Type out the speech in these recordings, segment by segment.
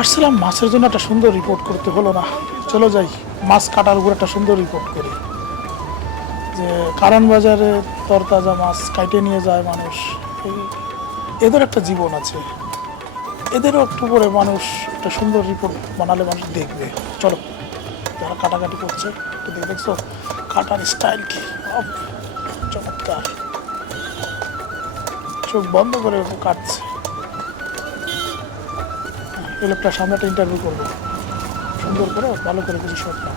আসছিলাম মাছের জন্য একটা সুন্দর রিপোর্ট করতে হলো না, চলো যাই মাছ কাটার উপর একটা সুন্দর রিপোর্ট করি। যে কারণ বাজারে তরতাজা মাছ কাইটে নিয়ে যায় মানুষ, এদের একটা জীবন আছে, এদেরও একটু করে মানুষ একটা সুন্দর রিপোর্ট বানালে মানুষ দেখবে। চলো, যারা কাটাকাটি করছে একটু দেখছো কাটার স্টাইল কি চমৎকার, চোখ বন্ধ করে কাটছে। এই লোকটার সামনে একটা ইন্টারভিউ করবো, সুন্দর করে ভালো করে কিছু শট নাও।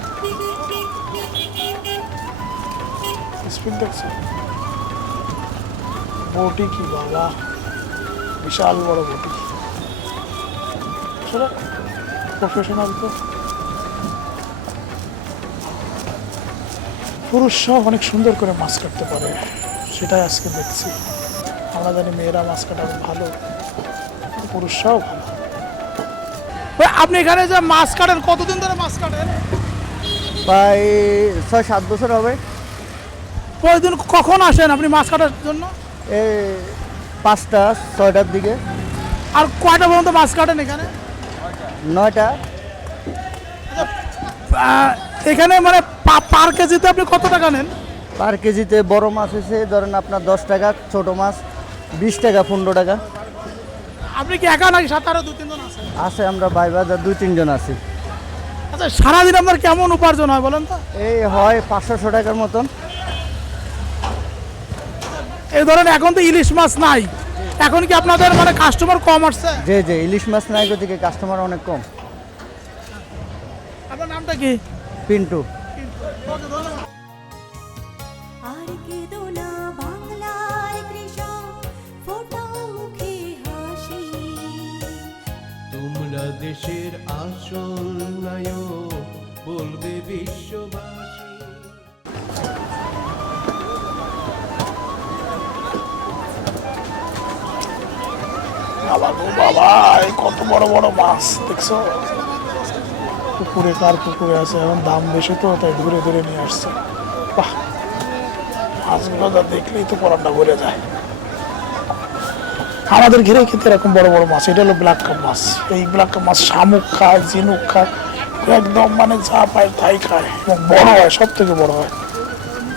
স্পিড দেখছো, বটি কি বাবা, বিশাল বড় বটি, আসলে প্রফেশনাল তো। পুরুষরাও অনেক সুন্দর করে মাছ কাটতে পারে, সেটাই আজকে দেখছি। আমরা জানি মেয়েরা মাছ কাটা ভালো, পুরুষরাও ভালো। আপনি এখানে যে মাছ কাটেন, কতদিন ধরে মাছ কাটেন? প্রায় 6-7 বছর হবে। প্রতিদিন কখন আসেন আপনি মাছ কাটার জন্য? এই 5টা-6টার দিকে। আর কয়টা পর্যন্ত মাছ কাটেন এখানে? 9টা। এখানে মানে পার কেজিতে আপনি কত টাকা নেন? পার কেজিতে বড় মাছ হয়েছে ধরেন আপনার 10 টাকা, ছোট মাছ 20 টাকা, 15 টাকা। আপনি কি একা নাকি সাথে আরো 2-3 জন আছেন? আছে, আমরা ভাই বাজার 2-3 জন আছি। আচ্ছা, সারাদিন আপনার কেমন উপার্জন হয় বলেন তো? এই হয় 500-600 টাকার মতন। এই ধরেন এখন তো ইলিশ মাছ নাই, এখন কি আপনাদের মানে কাস্টমার কম আসছে? যে ইলিশ মাছ নাই ওদিকে কাস্টমার অনেক কম। আপনার নামটা কি? পিন্টু। আর কেঁদো না বাংলার কৃষক, ফোটাও মুখে হাসি। তোমরা দেশের আসল নায়ক, বলবে বিশ্ববাসী। বাবা গো বাবা, এই কত বড় বড় মাছ দেখছো? পুকুরে, কার পুকুরে আছে, এখন দাম বেশি তো তাই ধরে ধরে নিয়ে আসছে। বাহ, মাছগুলো যা দেখলেই তো পরানটা ভরে যায়। আমাদের ঘিরে কিন্তু এরকম বড় বড় মাছ, এটা হলো ব্ল্যাক কাপ মাছ। এই ব্ল্যাক কাপ মাছ শামুক খায়, ঝিনুক খায়, একদম মানে যা পায় তাই খায়, এবং বড় হয়, সব থেকে বড় হয়।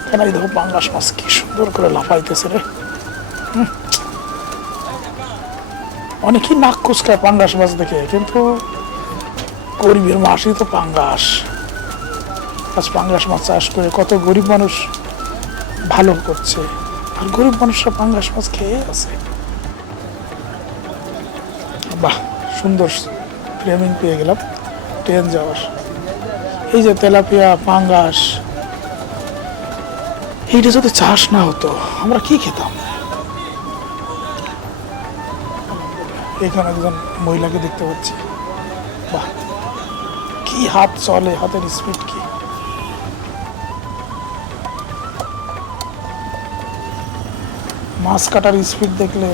কেন এই দেখো পাঙ্গাস মাছ কি সুন্দর করে লাফাইতেছে রে। অনেকেই নাক কুচকায় পাঙ্গাস মাছ দেখে, কিন্তু গরিবের মাছই তো পাঙ্গাস। আজ পাঙ্গাস মাছ চাষ করে কত গরিব মানুষ ভালো করছে, আর গরিব মানুষরা পাঙ্গাস মাছ খেয়ে আছে। বাহ, সুন্দর ফ্রেমিং পেয়ে গেলাম ট্রেন যাওয়ার। এই যে তেলাপিয়া, পাঙ্গাস, এইটা যদি চাষ না হতো আমরা কি খেতাম? এখানে একজন মহিলাকে দেখতে পাচ্ছি, বাহ কি হাত চলে, হাতের স্পিড কি! মাছ কাটার স্পিড দেখলে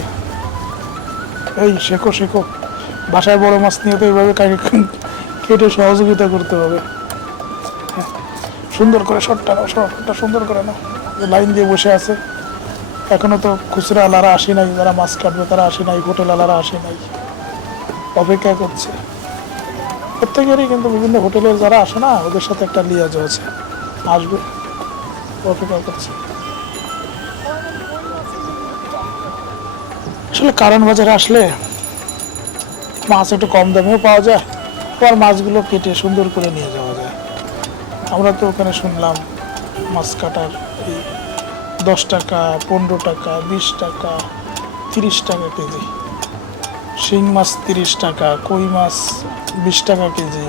এই শেখো শেখো, বাসায় বড় মাছ নিয়ে তো এইভাবে কেটে সহযোগিতা করতে হবে। হ্যাঁ, সুন্দর করে শটটা নাও, শটটা সুন্দর করে নাও। লাইন দিয়ে বসে আছে, এখনো তো খুচরা আলারা আসে নাই, যারা মাছ কাটবে তারা আসে নাই, হোটেল আলারা আসে নাই, অপেক্ষা করছে। প্রত্যেকেরই কিন্তু বিভিন্ন হোটেলের যারা আসে না, ওদের সাথে একটা লিয়াজ আছে, আসবে, অপেক্ষা করছে। আসলে কারণ বাজারে আসলে মাছ একটু কম দামেও পাওয়া যায়, আর মাছগুলো কেটে সুন্দর করে নিয়ে যাওয়া যায়। আমরা তো ওখানে শুনলাম মাছ কাটার এই 10 টাকা, 15 টাকা, 20 টাকা, 30 টাকা কেজি, শিং মাছ 30 টাকা, কই মাছ 20 টাকা কেজি,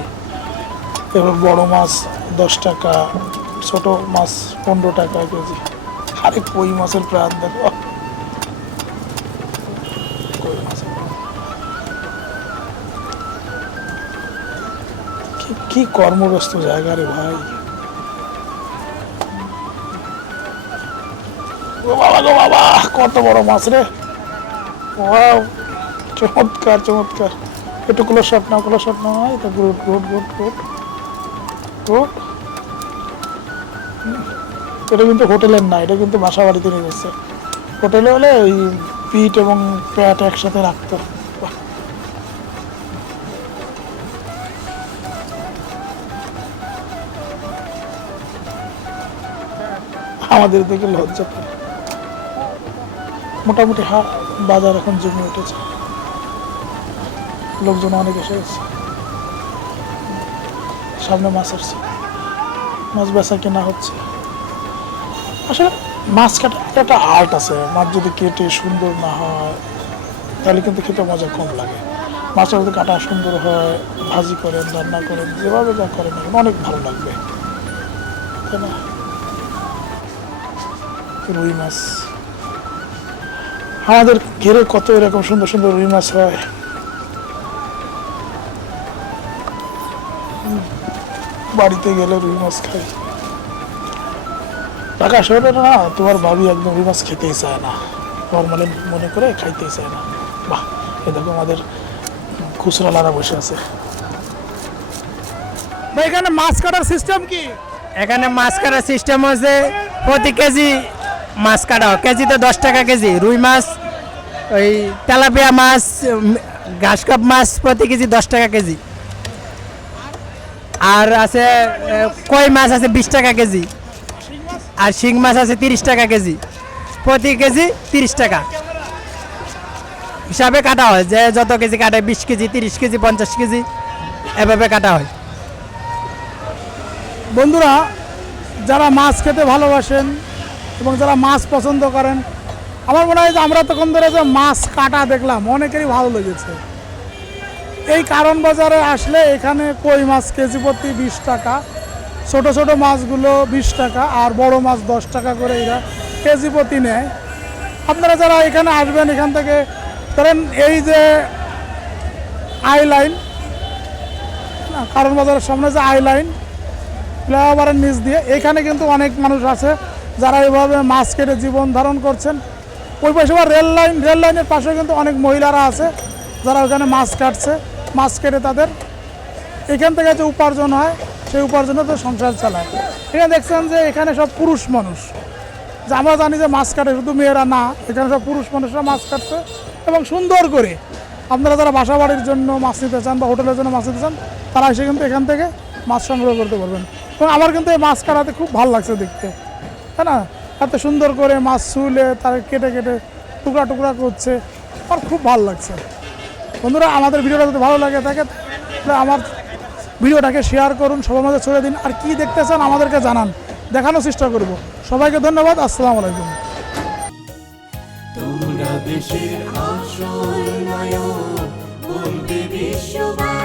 এবার বড় মাছ 10 টাকা, ছোট মাছ 15 টাকা কেজি। আরে কই মাছের প্রাণ দেখো, কই মাছের কি কর্মব্যস্ত জায়গা রে ভাই। ও বাবা গো বাবা, কত বড় মাছ রে, ওয়াও, চমৎকার চমৎকার। একটু ক্লোজ শট নাও, ক্লোজ শট নাও। এটা good good good good good. এটা কিন্তু হোটেলের না, এটা কিন্তু বাসা বাড়িতে নিয়ে যাচ্ছে। হোটেলে হলে এই পিঠ এবং প্যাট একসাথে রাখতো। আমাদের দেখে লজ্জা পায়। মোটামুটি বাজার এখন জমে উঠেছে, লোকজন অনেক এসে গেছে। সামনে মাছ আসছে, মাছ বেচা কেনা হচ্ছে। আসলে মাছ কাটা একটা আর্ট আছে, মাছ যদি কেটে সুন্দর না হয় তাহলে কিন্তু খেতে মজা কম লাগে। মাছটা যদি কাটা সুন্দর হয়, ভাজি করেন, রান্না করেন, যেভাবে যা করেন অনেক ভালো লাগবে, তাই না? রুই মাছ আমাদের ঘেরে কত এরকম সুন্দর সুন্দর রুই মাছ হয়। বাড়িতে গেলে রুই মাছ খাই। ঢাকা শহরে না, তোমার ভাবি একদম রুই মাছ খেতেই চায় না, ফরমালিন মনে করে খাইতেই চায় না। বাহ, এ দেখো আমাদের খুচরা লারা বসে আছে। ভাই এখানে মাছ কাটার সিস্টেম কি? এখানে মাছ কাটার সিস্টেম হচ্ছে প্রতি কেজি মাছ কাটা হয়, কেজিতে 10 টাকা কেজি। রুই মাছ, ওই তেলাপিয়া মাছ, ঘাস কাপ মাছ প্রতি কেজি 10 টাকা কেজি। আর আছে কই মাছ আছে 20 টাকা কেজি, আর শিং মাছ আছে 30 টাকা কেজি। প্রতি কেজি 30 টাকা হিসাবে কাটা হয়, যে যত কেজি কাটায়, 20 কেজি, 30 কেজি, 50 কেজি এভাবে কাটা হয়। বন্ধুরা, যারা মাছ খেতে ভালোবাসেন এবং যারা মাছ পছন্দ করেন, আমার মনে হয় যে আমরা তখন ধরে যে মাছ কাটা দেখলাম অনেকেরই ভালো লেগেছে। এই কারণ বাজারে আসলে এখানে কই মাছ কেজি প্রতি 20 টাকা, ছোট ছোট মাছগুলো 20 টাকা, আর বড় মাছ 10 টাকা করে এরা কেজি প্রতি নেয়। আপনারা যারা এখানে আসবেন, এখান থেকে ধরেন এই যে আই লাইন, কারণ বাজারের সামনে যে আই লাইন, ফ্লাইওভারের নিচ দিয়ে এখানে কিন্তু অনেক মানুষ আছে যারা এভাবে মাছ কেটে জীবন ধারণ করছেন। ওই পাশে রেল লাইনের পাশে কিন্তু অনেক মহিলারা আছে যারা ওখানে মাছ কাটছে। মাছ কেটে তাদের এখান থেকে যে উপার্জন হয়, সেই উপার্জনে তো সংসার চালায়। এখানে দেখছেন যে এখানে সব পুরুষ মানুষ, যে আমরা জানি যে মাছ কাটে শুধু মেয়েরা না, এখানে সব পুরুষ মানুষরা মাছ কাটছে এবং সুন্দর করে। আপনারা যারা বাসা বাড়ির জন্য মাছ নিতে চান বা হোটেলের জন্য মাছ নিতে চান, তারা এসে কিন্তু এখান থেকে মাছ সংগ্রহ করতে পারবেন। এবং আমার কিন্তু এই মাছ কাটাতে খুব ভালো লাগছে দেখতে, তাই না? এত সুন্দর করে মাছ ছুলে তার কেটে কেটে টুকরা টুকরা করছে, আমার খুব ভালো লাগছে। বন্ধুরা, আমাদের ভিডিওটা যদি ভালো লাগে থাকে তাহলে আমার ভিডিওটাকে শেয়ার করুন, সবার মাঝে ছড়িয়ে দিন। আর কি দেখতে চান আমাদেরকে জানান, দেখানোর চেষ্টা করব। সবাইকে ধন্যবাদ, আসসালামু আলাইকুম। তোমরা দেশের আসল নায়ক, বলবে বিশ্ববাসী।